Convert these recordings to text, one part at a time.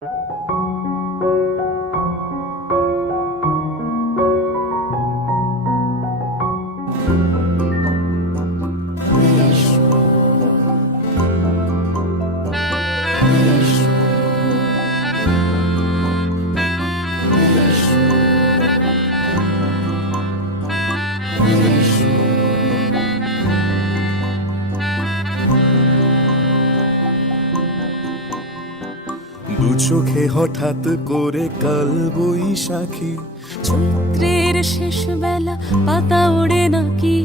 দু চোখে হঠাৎ করে কাল বৈশাখী, চৈত্রের শেষ বেলা পাতা ওড়ে নাকি,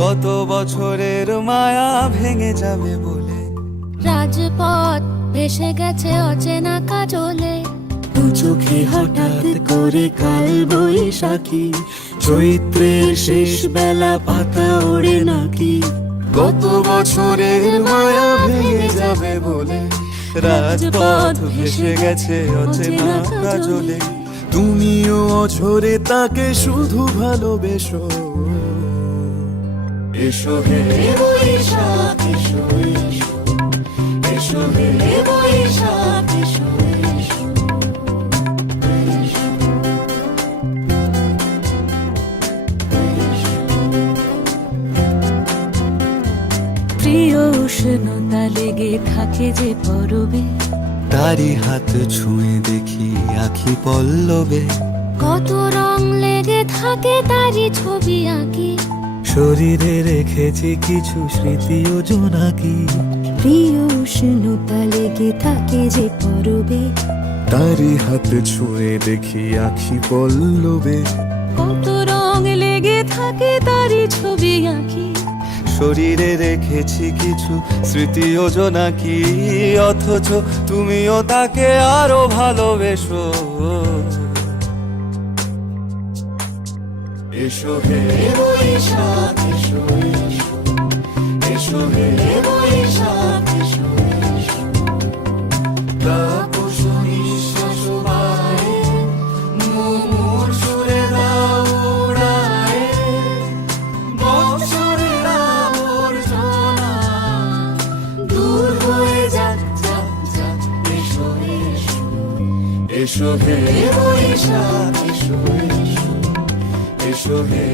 গত বছরের মায়া ভেঙে যাবে বলে রাজপথ ভেসে গেছে অচেনা কাজলে। দু চোখে হঠাৎ করে কাল বৈশাখী, চৈত্রের শেষ বেলা পাতা ওড়ে নাকি, গত বছরের মায়া ভেঙে যাবে বলে রাজপথ ভেসে গেছে অচেনা কাজলে। তুমিও অঝরে তাকে শুধু ভালোবেসো, এসো হে বৈশাখ এসো এসো, এসো হে বৈশাখ এসো এসো, এসো। প্রিয় উষ্ণতা লেগে থাকে যে পরবে, তারি হাত ছুঁয়ে দেখি আখি পল্লবে, কত রং লেগে থাকে তারই ছবি আঁকি। শরীরে রেখেছি কিছু স্মৃতি ও জোনাকি, প্রিয় উষ্ণতা লেগে থাকে যে পরবে, তারি হাত ছুঁয়ে দেখি আখি পল্লবে, কত রং লেগে থাকে তারই ছবি আঁকি। শরীরে রেখেছি কিছু স্মৃতি ও জোনাকি, অথচ তুমিও তাকে আরো ভালোবেসো, এসো হে বৈশাখ এসো এসো, এসো হে বৈশাখ এসো এসো। তাপস নিঃশ্বাস বায়ে, মুমুর সুরে দাও উড়ায়ে, বৎসরের আবর্জনা দূর হয়ে যাক যাক যাক, এসো এসো, এসো হে বৈশাখ এসো এসো, এসো হে